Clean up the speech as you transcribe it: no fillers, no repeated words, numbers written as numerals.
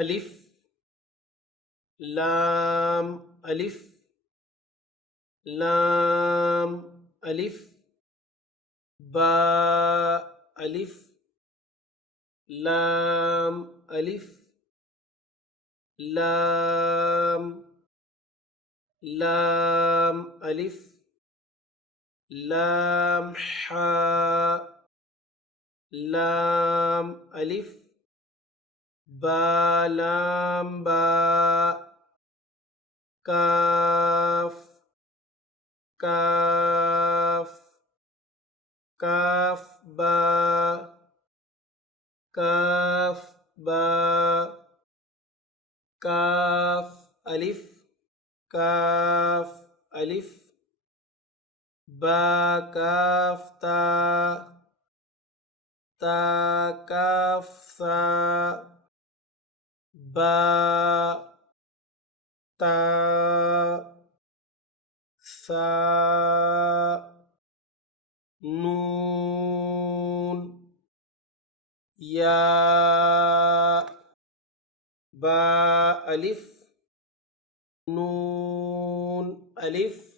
الف لام الف لام الف با الف لام الف لام لام الف لام حاء لام الف با لام با کاف کاف کاف با کاف با کاف الف کاف الف با کاف تا تا کاف ثا با تا ثا نون یا با الف نون الف